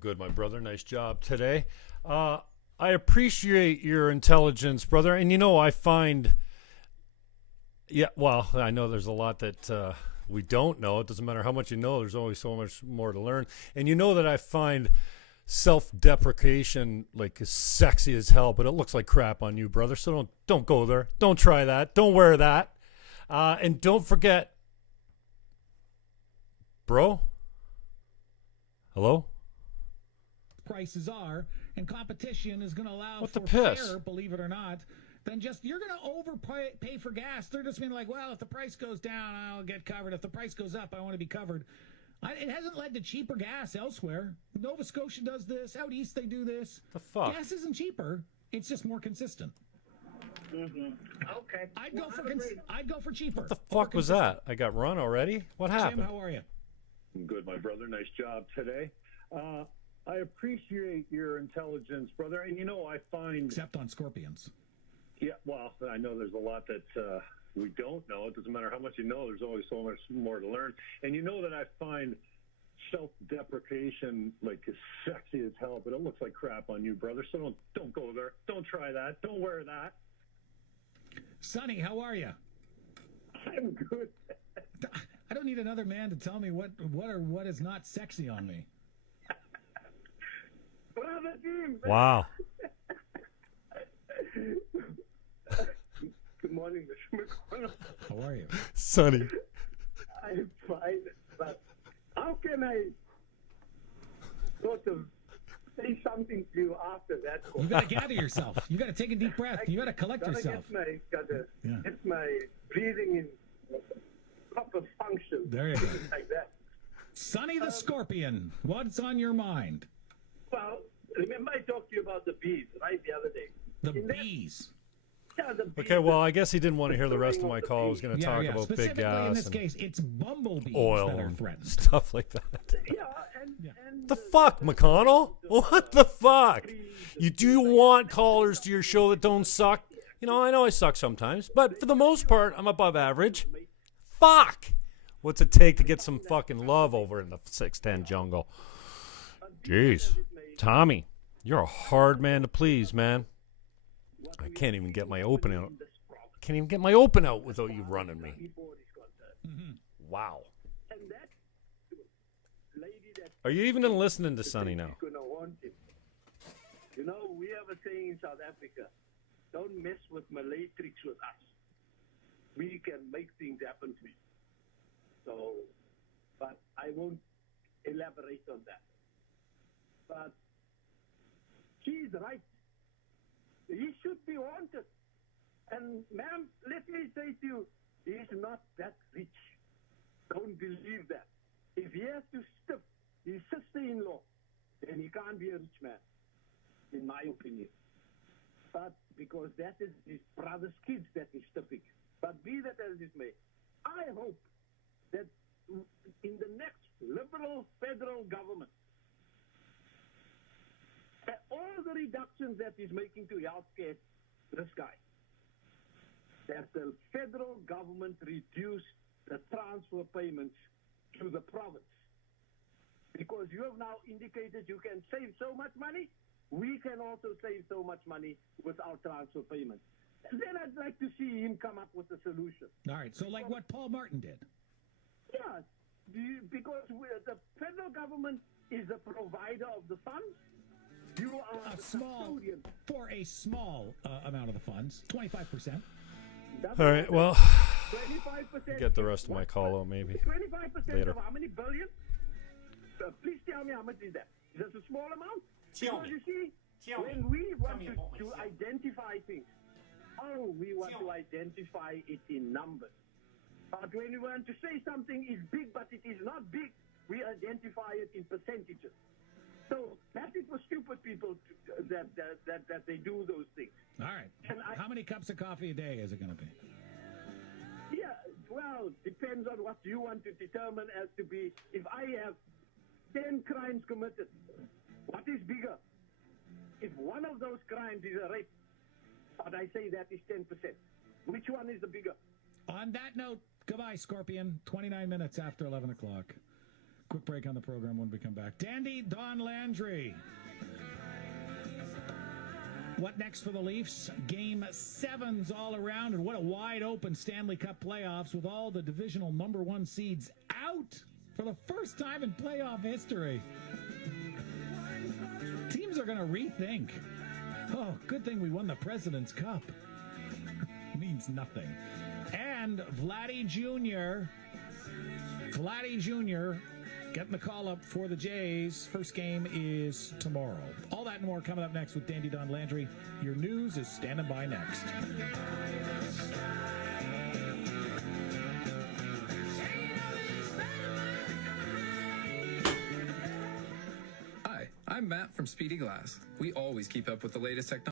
good, my brother. Nice job today. I appreciate your intelligence, brother. And I find, I know there's a lot that we don't know. It doesn't matter how much you know. There's always so much more to learn. And that I find self-deprecation like as sexy as hell, but it looks like crap on you, brother. So don't go there. Don't try that. Don't wear that. And don't forget, bro. Hello? Prices are, and competition is going to allow what for the piss? fair, believe it or not, then just you're going to overpay for gas. They're just being like, well, if the price goes down, I'll get covered. If the price goes up, I want to be covered. It hasn't led to cheaper gas elsewhere. Nova Scotia does this. Out east, they do this. The fuck? Gas isn't cheaper. It's just more consistent. Mm-hmm. Okay. I'd go for cheaper. What the fuck was that? I got run already? What happened? Jim, how are you? Good, my brother. Nice job today. I appreciate your intelligence, brother. And I find... Except on scorpions. Yeah, well, I know there's a lot that we don't know. It doesn't matter how much you know. There's always so much more to learn. And that I find self-deprecation like as sexy as hell, but it looks like crap on you, brother. So don't go there. Don't try that. Don't wear that. Sonny, how are you? I'm good. I don't need another man to tell me what is not sexy on me. Brother Jim. Wow. Good morning, Mr. McConnell. How are you? Sonny. I'm fine, but how can I sort of say something to you after that call? You got to gather yourself. You got to take a deep breath. You got to collect yourself. Get my breathing in proper function. There you go. Like that. Sonny the Scorpion, what's on your mind? Well, remember I talked to you about the bees, right, the other day? The bees. The bees. Okay, well, I guess he didn't want to hear the rest of my call. I was going to talk about big gas in this case, it's bumblebees oil that are and threatened. stuff like that. Yeah, and The fuck, McConnell? What the fuck? Do you want callers to your show that don't suck? I know I suck sometimes, but for the most part, I'm above average. Fuck! What's it take to get some fucking love over in the 610 jungle? Jeez. Tommy, you're a hard man to please, man. I can't even get my open out. I can't even get my open out without you running me. Mm-hmm. Wow. Are you even listening to Sonny now? We have a saying in South Africa, don't mess with Malay tricks with us. We can make things happen to you. So, but I won't elaborate on that. But she's right. He should be wanted. And ma'am, let me say to you, he's not that rich. Don't believe that. If he has to stiff his sister-in-law, then he can't be a rich man, in my opinion. But because that is his brother's kids that he's stiffing. But be that as it may, I hope that in the next liberal federal government, all the reductions that he's making to healthcare, this guy, that the federal government reduce the transfer payments to the province. Because you have now indicated you can save so much money, we can also save so much money with our transfer payments. And then I'd like to see him come up with a solution. All right, so like what Paul Martin did. Yeah, because the federal government is the provider of the funds. You are a small amount of the funds, 25%. All right, well, 25%. get the rest of my call out maybe 25% later. of how many billion? Please tell me how much is that? Is that a small amount? Because you see, when we want to identify things, we want to identify it in numbers. But when we want to say something is big, but it is not big, we identify it in percentages. So that is for stupid people that they do those things. All right. How many cups of coffee a day is it going to be? Yeah, well, depends on what you want to determine as to be. If I have 10 crimes committed, what is bigger? If one of those crimes is a rape, but I say that is 10%, which one is the bigger? On that note, goodbye, Scorpion. 29 minutes after 11 o'clock. Quick break on the program when we come back. Dandy Don Landry. What next for the Leafs? Game 7's all around, and what a wide open Stanley Cup playoffs with all the divisional number 1 seeds out for the first time in playoff history. Teams are going to rethink. Oh, good thing we won the President's Cup. Means nothing. And Vladdy Jr. getting the call up for the Jays. First game is tomorrow. All that and more coming up next with Dandy Don Landry. Your news is standing by next. Hi, I'm Matt from Speedy Glass. We always keep up with the latest technology.